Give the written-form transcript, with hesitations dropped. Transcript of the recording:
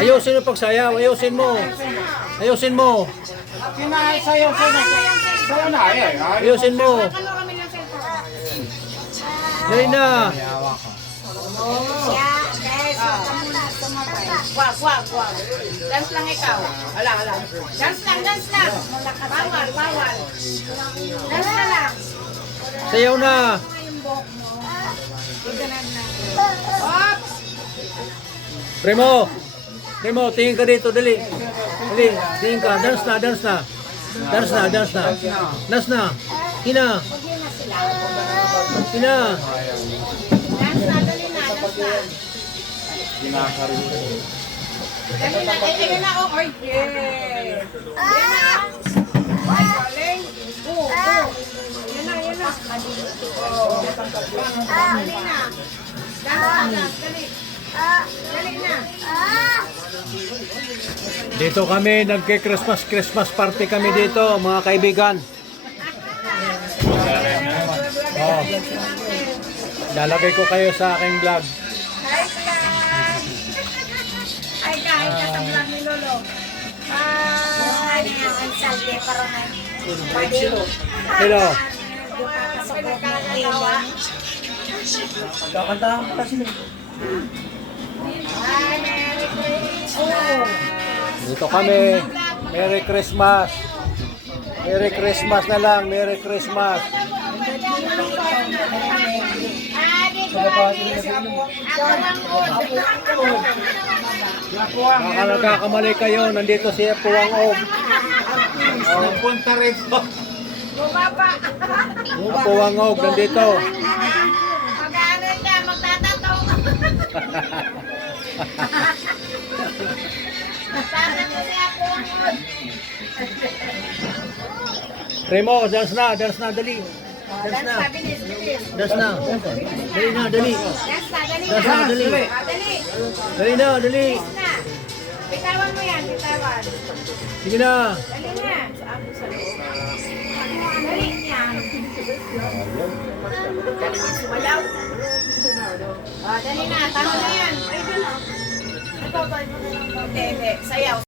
Ayusin mo pagsayaw, ayusin mo. Ayusin mo. Sinasayaw sa na. Sayaw na eh. Ayusin mo. Dali na. Wag. Dance lang ikaw. Hala. Dance lang. Bawal. Dance na lang. Sayaw na. Hop! Primo, tingin ka dito, dali. Dali, tingin ka. Dance na. Dance na. Hina. Dance na, dali na. Dali na, ayun na, oh, yes. Yan na. Ay, galing. Yan na. Oh. Dali na. Dance, dali. Dali na. Dito kami, Christmas party kami dito, mga kaibigan. Oh. Lalagay ko kayo sa aking vlog. Hi, vlog. Ay, kahit ka sa vlog ni Lolo. Ay, ang salye para na. Hello. Kakantahan mo kasi. Hi, Merry Christmas. Dito kami. Merry Christmas. Merry Christmas na lang. Merry Christmas. Baka nagkakamali kayo. Nandito si Puwang Og. Punta rin po. Bumaba. Puwang Og nandito. Mag-aaral ka, magtatato. Tatato siya po. Remo, dance na, dali. Dance na. Dance na. Dali na, dali. Dance na, dali. Dali. Dali. Dali na, dali. Na. Bitawan mo yan, bitawan. Sige na. Dali na. Dali niya. Dali niya sumalaw. Dali na, tama na yan. Ito, hindi, sayaw.